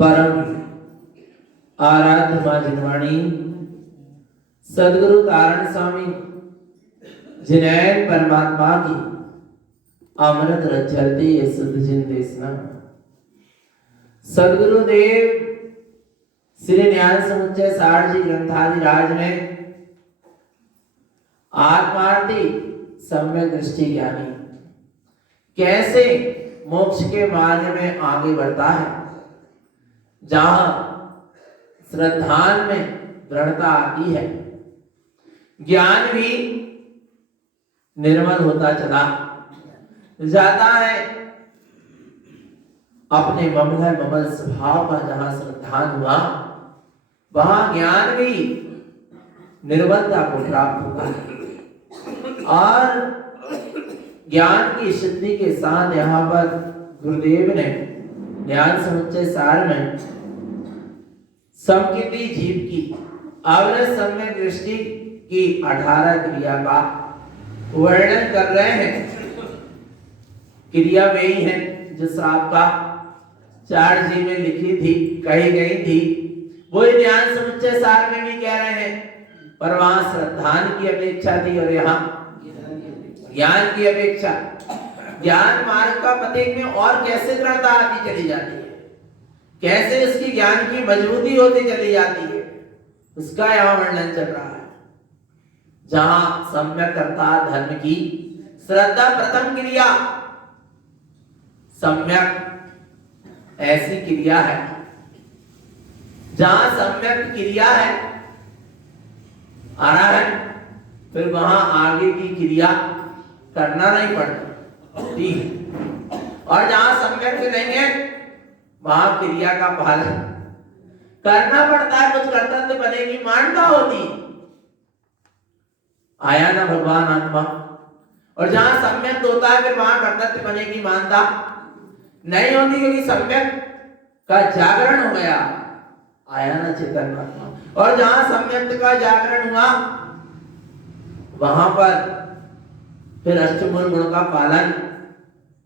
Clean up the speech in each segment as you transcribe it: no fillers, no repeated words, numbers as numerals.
परम आराध्य मां जिनवाणी सदगुरु तारण स्वामी जिनैन परमात्मा की अमृत रचरती ये सुध जिन देशना सदगुरु देव श्री न्याय समुच्चय सार जी ग्रंथादि राज में आत्मार्थी सम्यक दृष्टि ज्ञानी कैसे मोक्ष के मार्ग में आगे बढ़ता है, जहां श्रद्धान में दृढ़ता आती है, ज्ञान भी निर्मल होता चला जाता है। अपने ममल स्वभाव का जहां श्रद्धान हुआ, वहां ज्ञान भी निर्मलता को प्राप्त होता है। और ज्ञान की सिद्धि के साथ यहाँ पर गुरुदेव ने ज्ञान समुच्चय सार में समकिति जीव की अवरत सम्यक दृष्टि की 18 क्रिया का वर्णन कर रहे हैं। क्रिया वही है जो आपका 4 जी में लिखी थी, कही गई थी, वो ज्ञान समुच्चय सार में भी कह रहे हैं। पर वहां श्रद्धान की अपेक्षा थी और यहाँ ज्ञान की अपेक्षा। ज्ञान मार्ग का पथिक में और कैसे दृढ़ता आती चली जाती है, कैसे उसकी ज्ञान की मजबूती होती चली जाती है, उसका यहाँ वर्णन चल रहा है। जहां सम्यक कर्ता धर्म की श्रद्धा प्रथम क्रिया, सम्यक ऐसी क्रिया है जहां सम्यक क्रिया है आ रहा है, फिर वहां आगे की क्रिया करना नहीं पड़ता, ठीक है। और जहां सम्यक नहीं है, वहां क्रिया का पालन करना पड़ता है। कुछ कर्तव्य बने की मानता होती आया ना भगवान आत्मा। और जहां सम्यक होता है, फिर वहां कर्तव्य बने की मानता नहीं होती, क्योंकि सम्यक का जागरण हो गया, आया ना चेतन आत्मा। और जहां सम्यक का जागरण हुआ, वहां पर फिर अष्टमूल गुण का पालन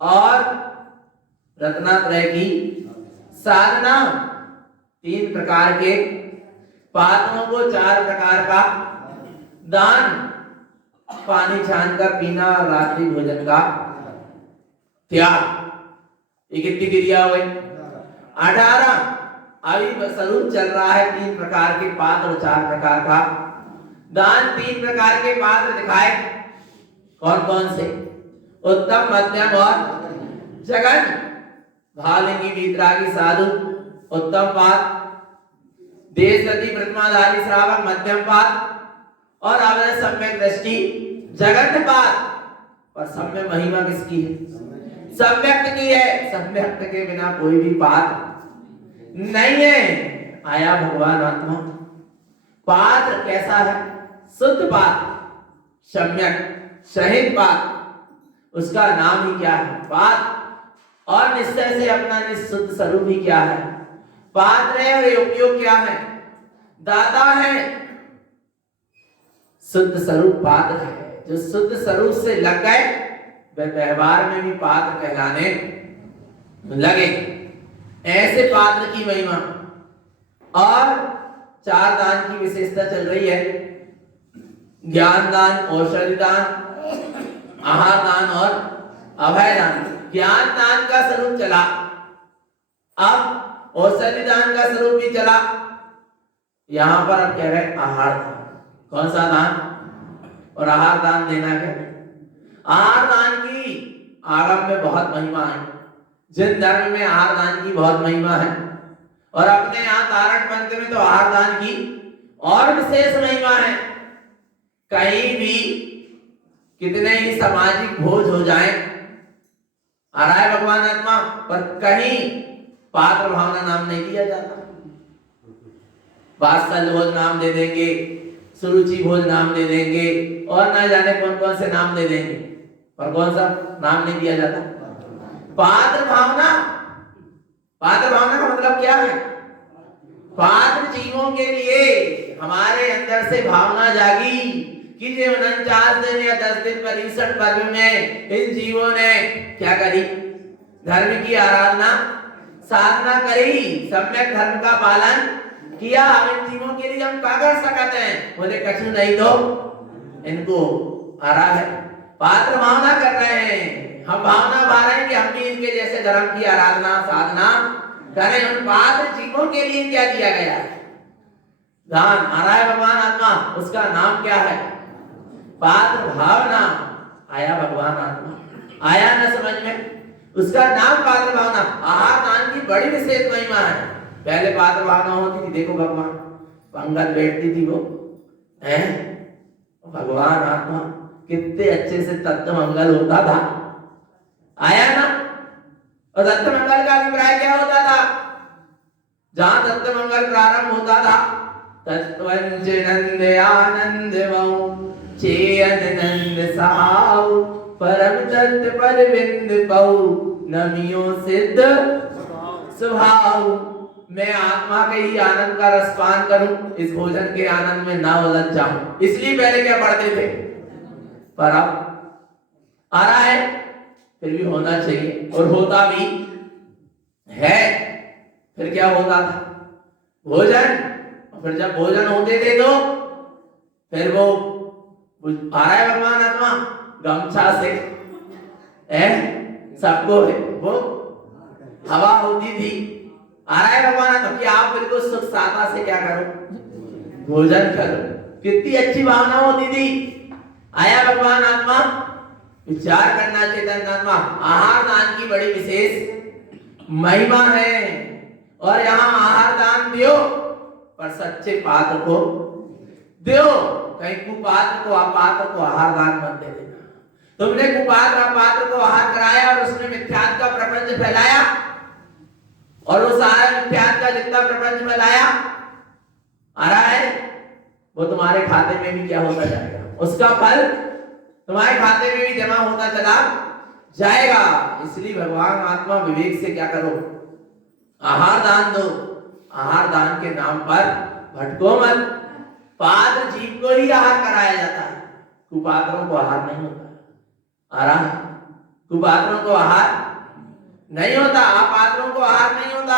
और रत्नात्रय की साधना, 3 प्रकार के पात्रों को 4 प्रकार का दान पानी छानकर पीना और रात्रि भोजन का त्याग। ये कितनी क्रिया हुई? 18। अभी स्वरूप चल रहा है 3 प्रकार के पात्र और 4 प्रकार का दान। 3 प्रकार के पात्र दिखाए, कौन कौन से? उत्तम, मध्यम और जघन। भालिंगी वीतरागी साधु उत्तम पात्र, देशरति प्रतिमाधारी श्रावक मध्यम पात्र, और अवैध सम्यक दृष्टि जगत पात्र। और सम्य महिमा किसकी है? सम्यक्त की है। सम्यक्त के बिना कोई भी पात्र नहीं है। आया भगवान आत्मा। पात्र कैसा है? शुद्ध पात्र, सम्यक, सहित पात्र। उसका नाम ही क्या है? पात्र। और निश्चय से अपना निःशुद्ध स्वरूप ही क्या है? पात्र है। और उपयोग क्या है? दाता है। शुद्ध स्वरूप पात्र है। जो शुद्ध स्वरूप से लग गए वे व्यवहार में भी पात्र कहलाने लगे। ऐसे पात्र की महिमा। और 4 दान की विशेषता चल रही है, ज्ञान दान, औषधि दान, आहार दान और अभय दान। ज्ञान दान का स्वरूप चला, अब औषधि दान का स्वरूप भी चला। यहां पर अब कह रहे हैं आहार दान। कौन सा दान? और आहार दान देना है। आहार दान की आगम में बहुत महिमा है। जिन धर्म में आहार दान की बहुत महिमा है, और अपने यहाँ तारण पंथ में तो आहार दान की और विशेष महिमा है। कहीं भी कितने ही सामाजिक भोज हो जाए, आ रहा है भगवान आत्मा, पर कहीं पात्र भावना नाम नहीं दिया जाता। वात्सल्य भोज नाम दे देंगे, सुरुचि भोज नाम दे देंगे, और ना जाने कौन कौन से नाम दे देंगे, पर कौन सा नाम नहीं दिया जाता? पात्र भावना। पात्र भावना का मतलब क्या है? पात्र जीवों के लिए हमारे अंदर से भावना जागी कि जो 49 दिन या 10 दिन परिषद पर्व में इन जीवों ने क्या करी? धर्म की आराधना, साधना करी, सम्यक धर्म का पालन किया। हम इन जीवों के लिए हम क्या कर सकते हैं? बोले कछु नहीं तो इनको आ रहा है। पात्र भावना कर रहे हैं। हम भावना भा रहे हैं कि हम भी इनके जैसे धर्म की आराधना साधना करें। उन पात्र जीवों के लिए क्या दिया गया है? दान। आ रहा है भगवान आत्मा। उसका नाम क्या है? पात्र भावना। आया भगवान आत्मा। आया ना समझ में? उसका नाम पात्र भावना। आहार दान की बड़ी विशेष महिमा है। पहले पात्र भावना होती थी, देखो भगवान पंगत बैठती थी, वो है भगवान आत्मा कितने अच्छे से तत्व मंगल होता था। आया ना? और तत्व मंगल का अभिप्राय क्या होता था? जहां तत्व मंगल प्रारंभ होता था, तत्वंच नंद आनंद मऊ चेयन नंद सहाऊ परम तत्व पर बिंद पऊ नमियो सिद्ध स्वभाव। मैं आत्मा के ही आनंद का रसपान करूं, इस भोजन के आनंद में ना उलझ जाऊं। इसलिए पहले क्या पढ़ते थे, पर अब आ रहा है, फिर भी होना चाहिए और होता भी है। फिर क्या होता था? भोजन। और फिर जब भोजन होते थे तो फिर वो आ रहा है भगवान आत्मा गमछा से सबको है वो हवा होती थी। आ रहा है भगवान आत्मा कि आप बिल्कुल सुख साता से क्या करो? भोजन करो। कितनी अच्छी भावना होती थी। आया भगवान आत्मा। विचार करना चेतन आत्मा। आहार दान की बड़ी विशेष महिमा है। और यहाँ आहार दान दियो, पर सच्चे पात्र को दियो। कहीं कुपात्र को अपात्र को आहार दान मत दे देना। तुमने कुपात्र अपात्र को आहार कराया और उसने मिथ्यात्व का प्रपंच फैलाया, और वो सारा मिथ्यात्व का जितना प्रपंच फैलाया आ रहा है, वो तुम्हारे खाते में भी क्या होता जाएगा? उसका फल तुम्हारे खाते में भी जमा होता चला जाएगा। इसलिए भगवान आत्मा विवेक से क्या करो? आहार दान दो। आहार दान के नाम पर भटको मत। पात्र जीव को ही आहार कराया जाता है, कुपात्रों को आहार नहीं होता। आ रहा है? कुपात्रों को आहार नहीं होता, अपात्रों को आहार नहीं होता।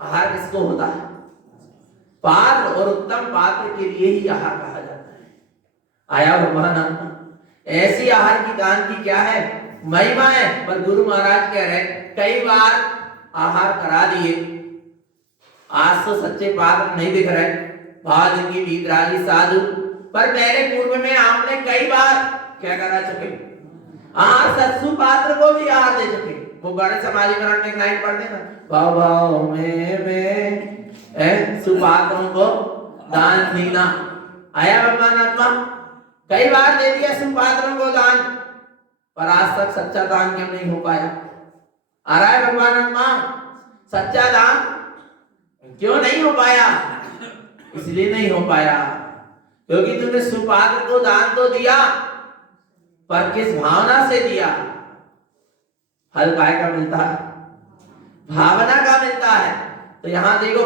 आहार किसको होता है? पात्र और उत्तम पात्र के लिए ही आहार कहा जाता है। आया भगवान आत्मा। ऐसी आहार की दान की क्या है महिमा है। पर गुरु महाराज कह रहे कई बार आहार करा दिए, आज तो सच्चे पात्र नहीं दिख रहे, भाव जिनकी वीतरागी साधु, पर पहले पूर्व में आपने कई बार क्या करा चुके, आहार सत्सु पात्र को भी आहार दे चुके। वो बड़े समाधि मरण में नाइट पढ़ते ना, भाव भाव में सुपात्रों को दान दीना, आया भगवान आत्मा कई बार दे दिया सुपात्रों को दान, पर आज तक सच्चा दान क्यों नहीं हो पाया। आ रहा है भगवान आत्मा, सच्चा दान क्यों नहीं हो पाया, इसलिए नहीं हो पाया क्योंकि तुमने सुपात्र को दान तो दिया, पर किस भावना से दिया। फल काय का मिलता है, भावना का मिलता है। तो यहां देखो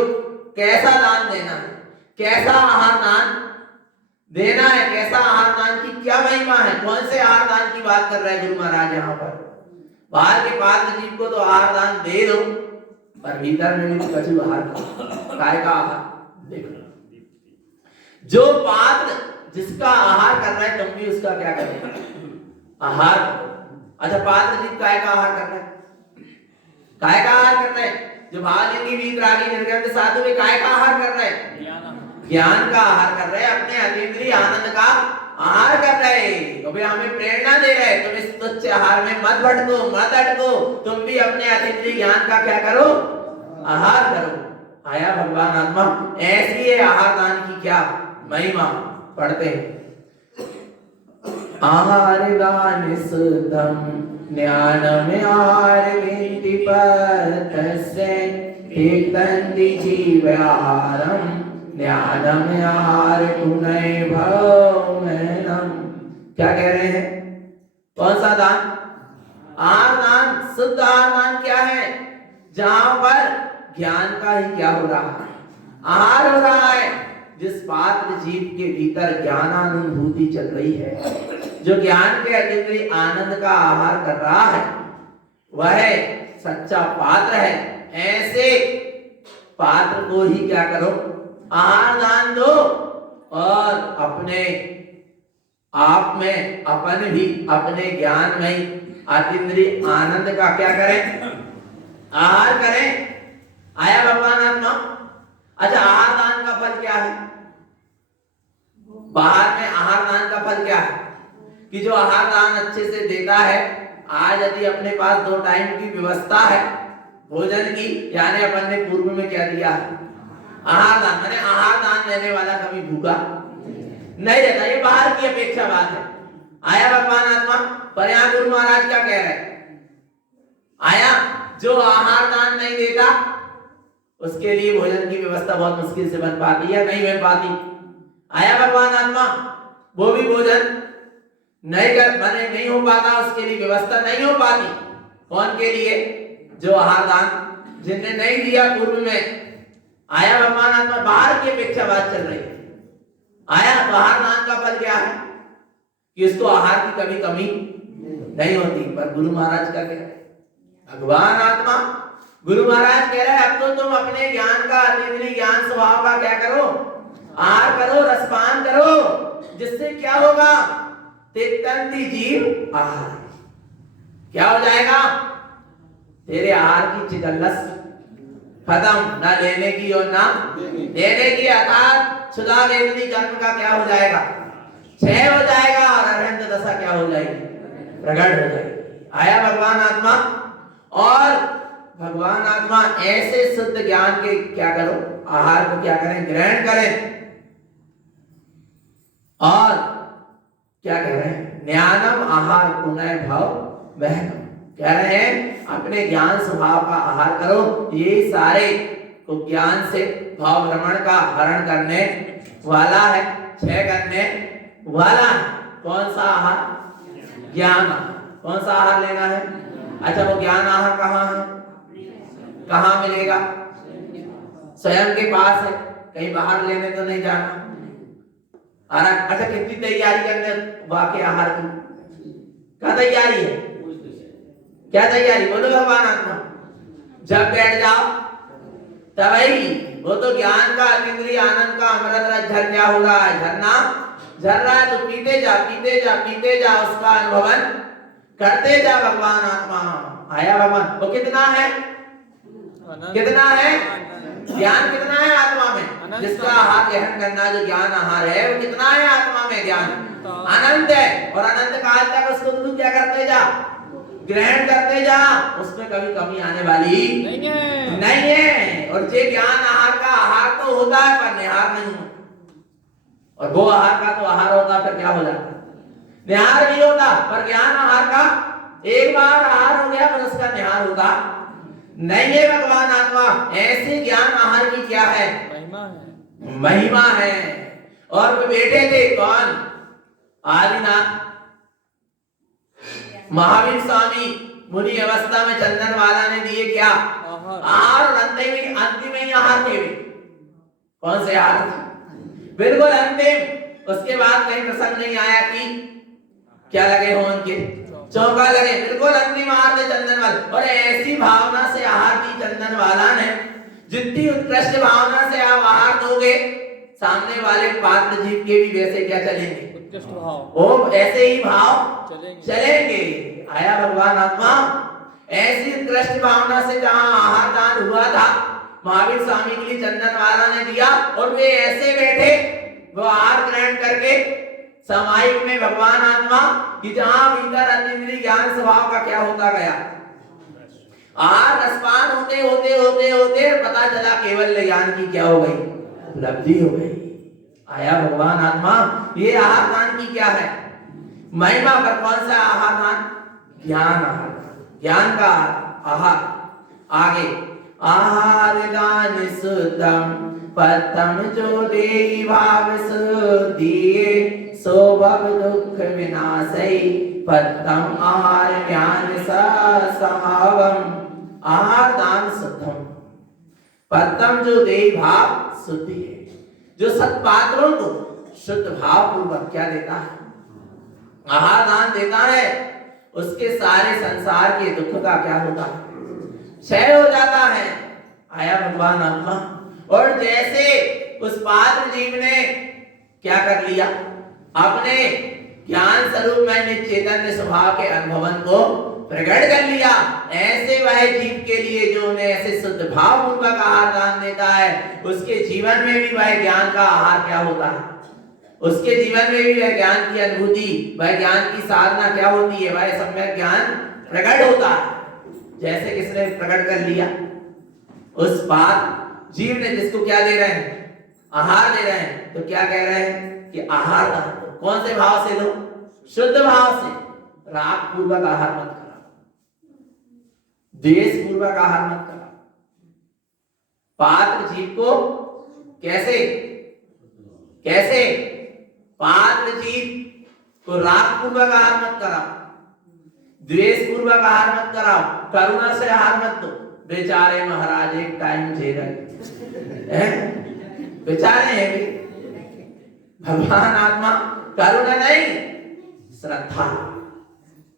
कैसा दान देना है, कैसा आहार दान देना है, कैसा आहार दान की क्या महिमा है, कौन से आहार दान की बात कर रहे हैं गुरु महाराज यहाँ पर। बाहर के पात्र जीव को तो आहार दान दे दो, पर भीतर में भी कछु आहार, काय का आहार देखो। जो पात्र जिसका आहार कर रहा है तुम भी उसका क्या करें, आहार। अच्छा पात्र जीव काय का आहार कर रहे हैं, काय का आहार कर रहे हैं, जो भावलिंगी वीतरागी निर्गत साधु वे काय का आहार कर रहे हैं, ज्ञान का आहार कर रहे हैं, अपने अतीन्द्रिय आनंद का आहार कर रहे हैं। तो वे हमें प्रेरणा दे रहे हैं तुम इस तुच्छ आहार में मत भटको, मत अटको, तुम भी अपने अतीन्द्रिय ज्ञान का क्या करो, आहार करो। आया भगवान आत्मा, ऐसी है आहार दान की क्या महिमा। पढ़ते हैं आहार दान सुतम ज्ञानम आहार विंति पतस्य तीर्थंति जीव आहारम ज्ञानम आहार पुनः भवनम। क्या कह रहे हैं, कौन सा दान, आहार दान। शुद्ध आहार दान क्या है, जहां पर ज्ञान का ही क्या हो रहा है, आहार हो रहा है। जिस पात्र जीव के भीतर ज्ञानानुभूति चल रही है, जो ज्ञान के अतीन्द्रिय आनंद का आहार कर रहा है, वह सच्चा पात्र है। ऐसे पात्र को ही क्या करो, आहार दान दो, और अपने आप में अपन भी अपने ज्ञान में अतीन्द्रिय आनंद का क्या करें, आहार करें। आया भगवान आत्मा। अच्छा आहार दान का फल क्या है, बाहर में आहार दान का फल क्या है कि जो आहार दान अच्छे से देता है, आज यदि अपने पास 2 टाइम की व्यवस्था है भोजन की, यानी अपन ने पूर्व में क्या दिया है, आहार दान, माने आहार दान देने वाला कभी भूखा नहीं रहता। ये बाहर की अपेक्षा बात है। आया भगवान आत्मा। पर यहाँ गुरु महाराज क्या कह रहे हैं, आया जो आहार दान नहीं देता उसके लिए भोजन की व्यवस्था बहुत मुश्किल से बन पाती है, नहीं बन पाती। आया भगवान आत्मा, वो भी भोजन नहीं हो पाता, उसके लिए व्यवस्था नहीं हो पाती। कौन के लिए, जो आहार दान जिनने नहीं दिया पूर्व में। आया भगवान आत्मा, बाहर की अपेक्षा बात चल रही है। आया बाहर दान का फल क्या है कि इसको आहार की कभी कमी नहीं होती। पर गुरु महाराज का क्या है, भगवान आत्मा गुरु महाराज कह रहे हैं अब तो तुम अपने ज्ञान का अतीन्द्रिय ज्ञान स्वभाव का क्या करो, आहार करो, रसपान करो, जिससे क्या होगा, तिक्तंति जीव आहार। क्या हो जाएगा, तेरे आहार की चिदल्लस खत्म, ना लेने की और ना देने की, अर्थात क्षुधा वेदनी कर्म का क्या हो जाएगा, क्षय हो जाएगा, और अरहंत दशा क्या हो जाएगी, प्रकट हो जाएगी। आया भगवान आत्मा। और भगवान आत्मा ऐसे शुद्ध ज्ञान के क्या करो, आहार को क्या करें, ग्रहण करें। और क्या कह रहे हैं, ज्ञानम आहार पुनः भव वहनम। कह रहे हैं अपने ज्ञान स्वभाव का आहार करो। ये सारे को ज्ञान से भाव भ्रमण का हरण करने वाला है, क्षय करने वाला है। कौन सा आहार, ज्ञान। कौन सा आहार लेना है, अच्छा वो ज्ञान आहार कहाँ है, कहाँ मिलेगा, स्वयं के पास है, कहीं बाहर लेने तो नहीं जाना। अच्छा कितनी तैयारी करने वाकई आहार की, क्या तैयारी है, क्या तैयारी, बोलो भगवान आत्मा। जब बैठ जाओ तब ही वो तो ज्ञान का अतीन्द्रिय आनंद का अमृत रस झर क्या हो रहा है, झरना झर रहा है तो पीते जा पीते जा पीते जा, उसका अनुभवन करते जा। भगवान आत्मा आया भगवान, वो कितना है, कितना है ज्ञान, कितना है आत्मा में, जिसका आहार ग्रहण करना जो ज्ञान आहार है वो कितना है आत्मा में, ज्ञान अनंत है। और अनंत काल तक उसको तू क्या करते जा, ग्रहण करते जा, उसमें कभी कमी आने वाली नहीं है। और ये ज्ञान आहार का आहार तो होता है पर निहार नहीं होता, और वो आहार का तो आहार होता फिर क्या हो जाता, निहार नहीं होता। पर ज्ञान आहार का एक बार आहार हो गया फिर उसका निहार होता नहीं है। भगवान आत्मा ऐसे ज्ञान आहार की क्या है, महिमा है। और वे बैठे थे कौन, आदिनाथ महावीर स्वामी मुनि अवस्था में चंदनवाला ने दिए क्या आहार, अंतिम में आहार के कौन से आहार, बिल्कुल अंतिम। उसके बाद कहीं प्रसंग नहीं आया कि क्या लगे हो उनके चौका लगे, बिल्कुल अंतिम आहार थे चंदनवाला। और ऐसी भावना से आहार दी चंदनवाला ने, जितनी उत्कृष्ट भावना से आप आहार दोगे सामने वाले पात्र जीव के भी वैसे क्या चलेंगे, वो ऐसे ही भाव चलेंगे। आया भगवान आत्मा, ऐसी उत्कृष्ट भावना से जहां आहार दान हुआ था महावीर स्वामी के लिए चंदनवाला ने दिया, और वे ऐसे बैठे वो आहार ग्रहण करके सामायिक में भगवान आत्मा कि जहां भीतर अतिद्रिय ज्ञान स्वभाव का क्या होता गया, आहार रसपान होते होते होते होते पता चला केवल ज्ञान की क्या हो गई, उपलब्धि हो गई। आया भगवान आत्मा, ये आहार दान की क्या है महिमा। पर कौन सा आहार दान, ज्ञान आहार, ज्ञान का आहार। आगे आहार दान सुतम पतम जो देहि भाव दिए, सो भव दुख विनाशई पतम आहार ज्ञान समावम। आहार दान सुतम, पतम जो देहि भाव शुद्धि है, जो सत्पात्रों को शुद्ध भाव पूर्वक क्या देता है, आहार दान देता है, उसके सारे संसार के दुख का क्या होता है, क्षय हो जाता है। आया भगवान आत्मा। और जैसे उस पात्र जीव ने क्या कर लिया, अपने ज्ञान स्वरूप में निश्चैतन्य स्वभाव के अनुभवन को प्रकट कर लिया, ऐसे वह जीव के लिए जो उन्हें ऐसे शुद्ध भाव पूर्वक आहार दान देता है, उसके जीवन में भी वह ज्ञान का आहार क्या होता है, उसके जीवन में भी वह ज्ञान की अनुभूति, वह ज्ञान की साधना क्या होती है, वह सम्यक ज्ञान प्रकट होता है। जैसे किसने प्रकट कर लिया, उस बात जीव ने, जिसको क्या दे रहे हैं, आहार दे रहे हैं, तो क्या कह रहे हैं कि आहार दान कौन से भाव से दो, शुद्ध भाव से। राग पूर्वक आहार मत करो, द्वेष पूर्वक आहार मत करो। पात्र जीव को कैसे कैसे पात्र जीव को राग पूर्वक आहार मत कराओ, द्वेष पूर्वक आहार मत कराओ, करुणा से आहार मत दो। बेचारे महाराज एक टाइम झेल रहे, बेचारे हैं भी। भगवान आत्मा करुणा नहीं, श्रद्धा।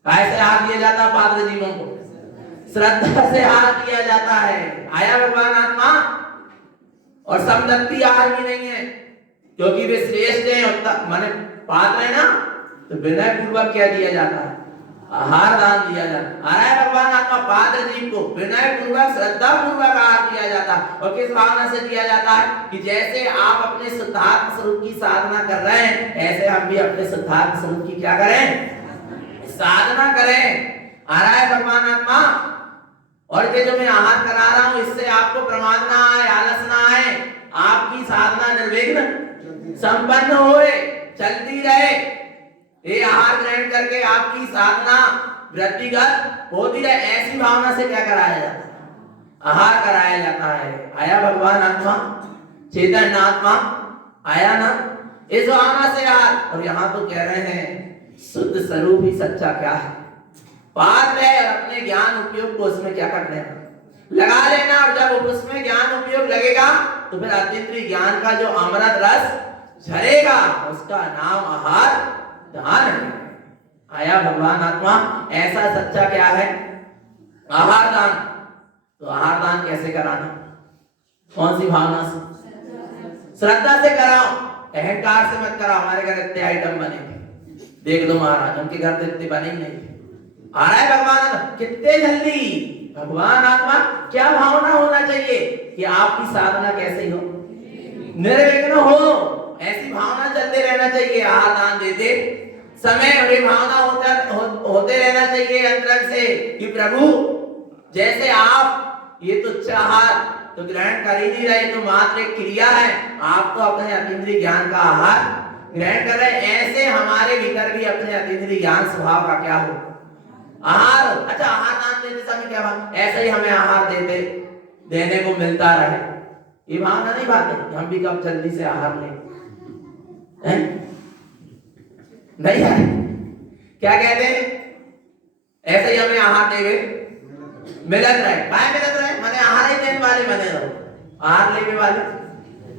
कैसे हाथ दिया जाता है पात्र जीवों को, श्रद्धा से हाथ दिया जाता है। आया भगवान आत्मा। और समदत्ती आहार भी नहीं है, क्योंकि वे श्रेष्ठ हैं, माने पात्र है ना, तो विनय पूर्वक क्या दिया जाता है, आहार दान दिया जाता है। आया भगवान आत्मा, पात्र जीव को विनय पूर्वक श्रद्धा पूर्वक आहार दिया जाता है। और किस भावना से दिया जाता है कि जैसे आप अपने शुद्धात्म स्वरूप की साधना कर रहे हैं, ऐसे हम भी अपने शुद्धात्म स्वरूप की क्या करें, साधना करें। आ रहा है भगवान आत्मा। और ये जो मैं आहार करा रहा हूं, इससे आपको प्रमाद ना आए, आलस ना आए, आपकी साधना निर्विघ्न संपन्न होए, चलती रहे। ये आहार ग्रहण करके आपकी साधना वृद्धिगत होती रहे, ऐसी भावना से क्या कराया जाता है, आहार कराया जाता है। आया भगवान आत्मा, चैतन्य आत्मा आया ना, इस भावना से आहार। और यहाँ तो कह रहे हैं शुद्ध स्वरूप ही सच्चा क्या है, पात्र है। और अपने ज्ञान उपयोग को उसमें क्या कर लेना, लगा लेना। और जब उसमें ज्ञान उपयोग लगेगा तो फिर अतीन्द्रिय ज्ञान का जो अमृत रस झरेगा, उसका नाम आहार दान है। आया भगवान आत्मा। ऐसा सच्चा क्या है, आहार दान। तो आहार दान कैसे कराना, कौन सी भावना से, श्रद्धा से कराओ। अहंकार से मत करो, हमारे घर इतने आइटम बने थे, देख लो महाराज उनके घर तो इतने बने ही नहीं थे। आ रहा है भगवान आत्मा कितने जल्दी। भगवान आत्मा क्या भावना होना चाहिए कि आपकी साधना कैसे हो, निर्विघ्न हो, ऐसी भावना चलते रहना चाहिए। आहार दान देते समय और ये भावना होते रहना चाहिए अंतरंग से कि प्रभु जैसे आप ये तुच्छ आहार तो ग्रहण कर ही नहीं रहे, तो मात्र एक क्रिया है, आप तो अपने अतीन्द्रिय ज्ञान का आहार ग्रहण कर रहे, ऐसे हमारे भीतर भी अपने अतीन्द्रिय ज्ञान स्वभाव का क्या हो, आहार हो। अच्छा आहार दान देते समय क्या बात, ऐसे ही हमें आहार देने को मिलता रहे, ये भावना नहीं बात, हम भी कब जल्दी से आहार लें, नहीं है क्या कहते हैं, ऐसे ही हमें आहार देवे मिलत रहे, काय मिलत रहे माने आहार ही देने वाले बने रहो, आहार लेने वाले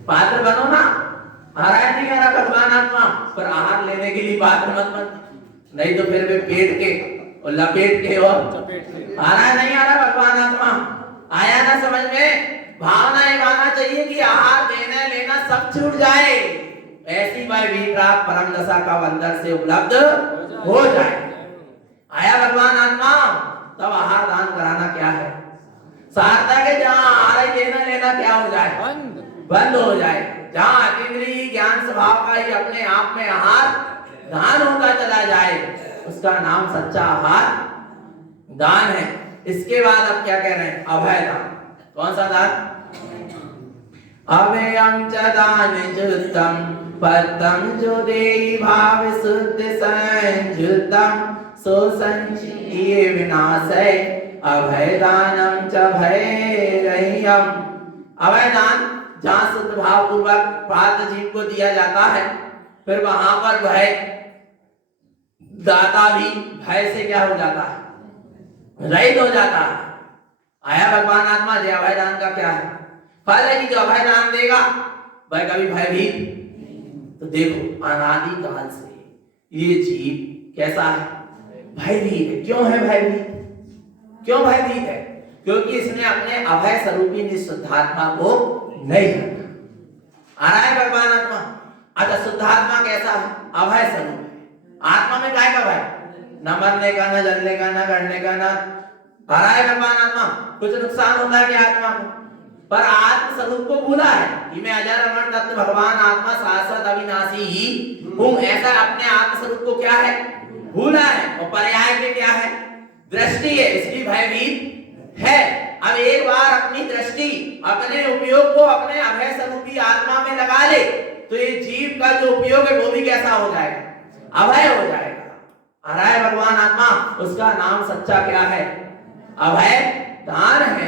पात्र बनो ना। आहार नहीं कह रहा भगवान आत्मा, पर आहार लेने के लिए पात्र मत बन, नहीं तो फिर वे पेट के और लपेट के और आ रहा नहीं आ रहा भगवान आत्मा, आया ना समझ में। भावना ये मानना चाहिए कि आहार देना लेना सब छूट जाए, ऐसी भी प्राप्त परम दशा का अंदर से उपलब्ध हो जाए। आया भगवान आत्मा, तब आहार दान कराना क्या है, सार्थक है। जहाँ आहार देना लेना क्या हो जाए, बंद हो जाए, जहाँ अतीन्द्रिय ज्ञान स्वभाव का ही अपने आप में आहार दान होता चला जाए, उसका नाम सच्चा आहार दान है। इसके बाद अब क्या कह रहे हैं, अभय दान। कौन सा दान, अभयं च दानजुतं पदं जो देहि भाव शुद्ध संयुतं सो संचये विनाशय अभय दानं च भयरहियम्। अभय दान जहाँ शुद्ध भाव पूर्वक पात्र जीव को दिया जाता है, फिर वहां पर भय दाता भी भय से क्या हो जाता है, रहित हो जाता है। आया भगवान आत्मा, जय अभय दान का क्या है फल है कि जो अभय दान देगा वह कभी भयभीत। तो देखो अनादि काल से ये जीव कैसा है, भयभीत है। क्यों है भयभीत, क्यों भयभीत है, क्योंकि इसने अपने अभय स्वरूपी निशुद्धात्मा को नहीं जाना। आ रहा है भगवान आत्मा। अच्छा शुद्धात्मा कैसा है, अभय स्वरूप है। आत्मा में काय का भय, न मरने का, न जलने का, न गड़ने का, न आ रहा है भगवान आत्मा। कुछ नुकसान होता है कि आत्मा को, पर आत्म स्वरूप को भूला है कि मैं अजर अमर तत्व भगवान आत्मा शाश्वत अविनाशी ही हूं, ऐसा अपने आत्म स्वरूप को क्या है, भूला है। और पर्याय में क्या है, दृष्टि है, इसलिए भयभीत है। अब एक बार अपनी दृष्टि अपने उपयोग को अपने अभय स्वरूपी आत्मा में लगा ले, तो ये जीव का जो उपयोग है वो भी कैसा हो जाएगा, अभय हो जाएगा। आ रहा है भगवान आत्मा, उसका नाम सच्चा क्या है, अभय दान है।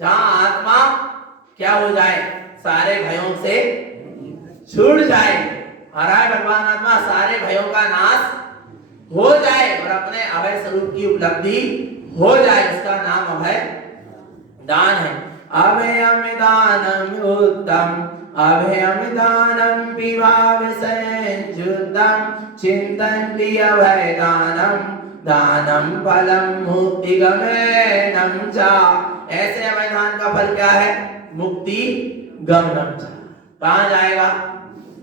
जहां आत्मा क्या हो जाए, सारे भयों से छूट जाए। आ रहा है भगवान आत्मा, सारे भयों का नाश हो जाए और अपने अभय स्वरूप की उपलब्धि हो जाए, उसका नाम अभय दान है। अभयम दानम उत्तम अभयम दानम विभाव संयुतम चिंतन्ति अभय दानम दानम फलम मुक्ति गमनम चा। ऐसे अभय दान का फल क्या है, मुक्ति गमनम चा। कहाँ जाएगा,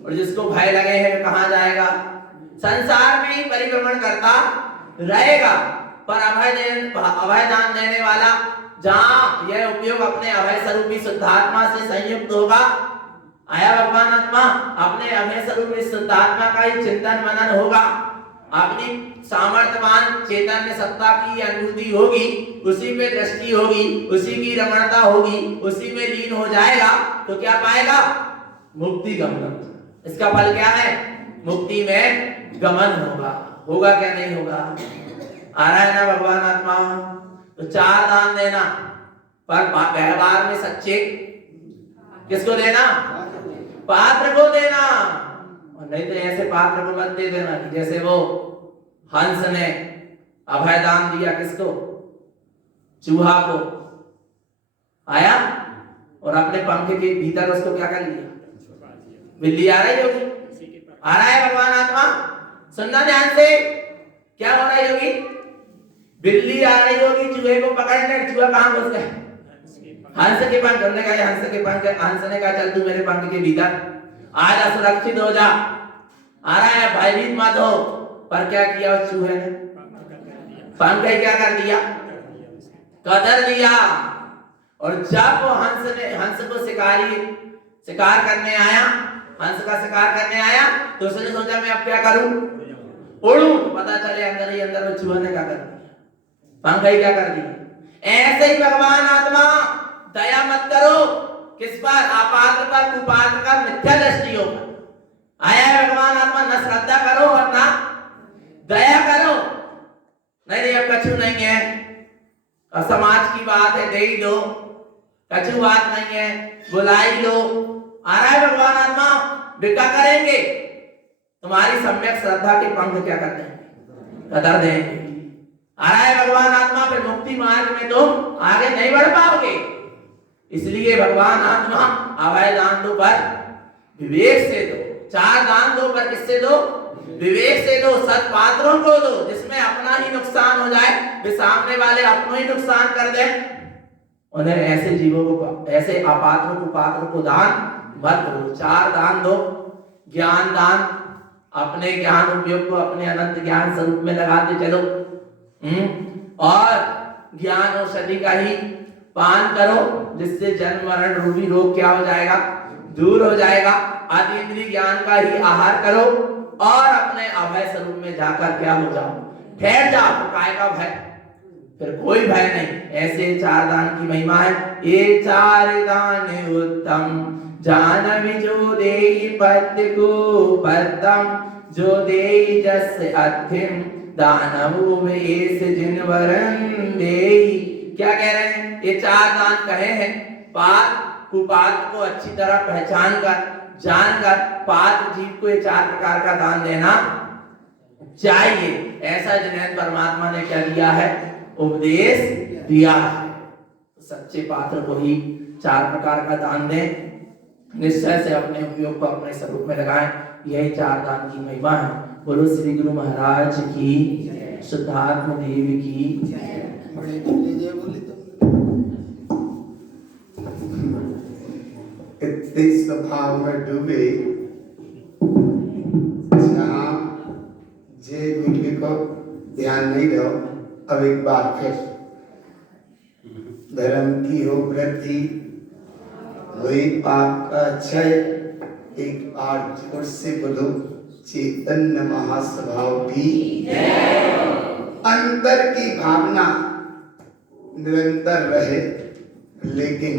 और जिसको भय लगे है कहाँ जाएगा, संसार में ही परिभ्रमण करता रहेगा। पर अभय दान देने वाला जहां यह उपयोग अपने अभय स्वरूपी शुद्धात्मा से संयुक्त होगा, आया भगवान आत्मा, अपने अभय स्वरूपी शुद्धात्मा का ही चिंतन मनन होगा, अपनी सामर्थ्यवान चेतन सत्ता की अनुभूति होगी, उसी में दृष्टि होगी, उसी की रमणता होगी, उसी में लीन हो जाएगा, तो क्या पाएगा, मुक्ति गमन। इसका फल क्या है, मुक्ति में गमन होगा। होगा क्या नहीं होगा, आ रहा है ना भगवान आत्मा। तो चार दान देना, पर व्यवहार में सच्चे किसको देना, पात्र को देना। और नहीं तो ऐसे पात्र को मत दे देना कि जैसे वो हंस ने अभय दान दिया किसको, चूहा को, आया और अपने पंख के भीतर उसको क्या कर लिया, बिल्ली आ रही होगी, आ रहा है भगवान आत्मा। सुनना ध्यान से, क्या हो रही होगी, बिल्ली आ रही होगी चूहे को पकड़ने, चूहा कहां घुस गया, हंस के पंख, हमने कहा हंस के पंख, हंस ने कहा चल तू मेरे पंख के भीतर, आज असुरक्षित हो जा, आ रहा है भयभीत मत हो। पर क्या किया उस चूहे ने? पंख क्या कर दिया? कतर दिया। और जब वो हंस को शिकार करने आया, हंस का शिकार करने आया, तो उसने सोचा मैं अब क्या करूं, उड़ूं। तो पता चले अंदर ही अंदर वो चूहे ने क्या कर दिया, पंख क्या कर दिया। ऐसे ही भगवान आत्मा दया मत करो, किस पर? अपात्र पर, कुपात्र का, मिथ्या दृष्टियों पर। आया है भगवान आत्मा, न श्रद्धा करो और ना दया करो। नहीं अब कछु नहीं है, अब समाज की बात है, दे ही दो, कछु बात नहीं है, बुलाई लो। आ रहा है भगवान आत्मा, बिका करेंगे तुम्हारी सम्यक श्रद्धा के पंख क्या कर देंगे, कतर देंगे। आ रहा है भगवान आत्मा, फिर मुक्ति मार्ग में तुम आगे नहीं बढ़ पाओगे। इसलिए भगवान आत्मा अभय दान दो पर विवेक से दो, 4 दान दो पर किससे दो? विवेक से दो, सत्पात्रों को दो, जिसमें अपना ही नुकसान हो जाए, वे सामने वाले अपनों ही नुकसान कर दे। उन्हें ऐसे जीवों को, ऐसे अपात्र कुपात्र को दान मत दो। 4 दान दो। ज्ञान दान, अपने ज्ञान उपयोग को अपने अनंत ज्ञान स्वरूप में लगाते चलो। और ज्ञान औषधि का ही पान करो, जिससे जन्म मरण रूपी रोग क्या हो जाएगा, दूर हो जाएगा। अतीन्द्रिय ज्ञान का ही आहार करो और अपने अभय स्वरूप में जाकर क्या हो जाओ, ठहर जाओ। तो काय का भय, फिर कोई भय नहीं। ऐसे 4 दान की महिमा है। ये 4 दान उत्तम, जानवि जो देहि पत्य को पद्दम, जो देहि जस अथिम, दानवो वेश जिनवरन देहि। क्या कह रहे हैं? ये 4 दान कहे हैं। पात्र कुपात्र को अच्छी तरह पहचान कर, जानकर पात्र जीव को ये 4 प्रकार का दान देना चाहिए। ऐसा जिन्हें परमात्मा ने क्या दिया है, उपदेश दिया है। सच्चे पात्र को ही 4 प्रकार का दान दें, निश्चय से अपने उपयोग को अपने स्वरूप में लगाएं। यही 4 दान की महिमा है। बोलो श्री गुरु महाराज की, शुद्धात्म देव की। इतने स्वभाव में डूबे जहाँ जे दूसरे को ध्यान नहीं दो। अब एक बार फिर धर्म की हो वृद्धि, वही पाप का क्षय। एक बार जोर से बोलो, चैतन्य महास्वभाव की अंतर की भावना निरंतर रहे, लेकिन